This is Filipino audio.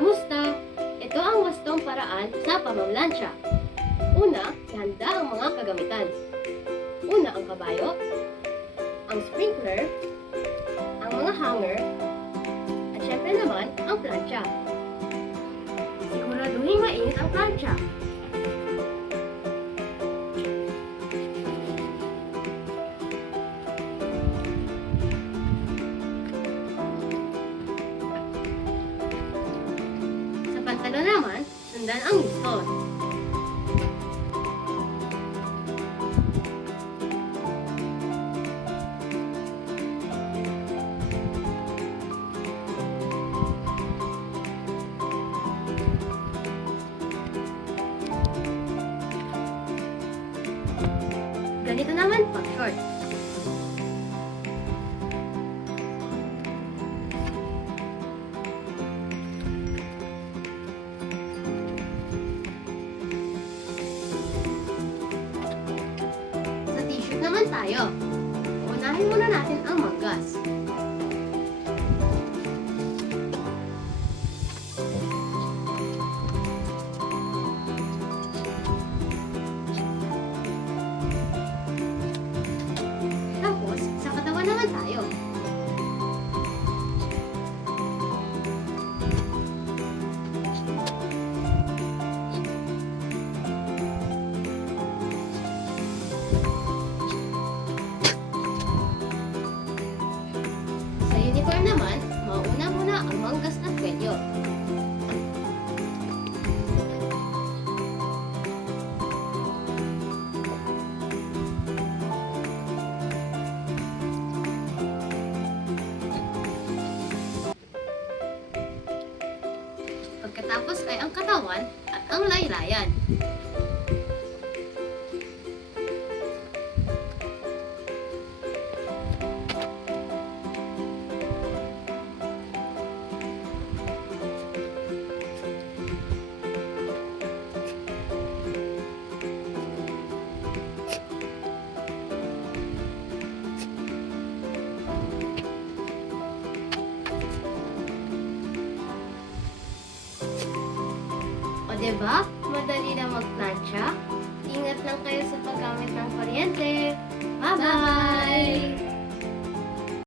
Kamusta? Ito ang wastong paraan sa pamamlansya. Una, ihanda ang mga kagamitan. Una ang kabayo, ang sprinkler, ang mga hanger, at syempre naman ang plancha. Siguraduhin mainit ang plancha. Sa pantalon naman, sundan ang liston. Ganito naman pag short. Sa t-shirt naman tayo. Unahin muna natin ang manggas. Tapos, sa katawan naman tayo. Sa uniform naman, mauna muna ang manggas at kwelyo. Pagkatapos ay ang katawan at ang laylayan. O diba? Madali lang magplansya. Ingat lang kayo sa paggamit ng kuryente. Bye-bye!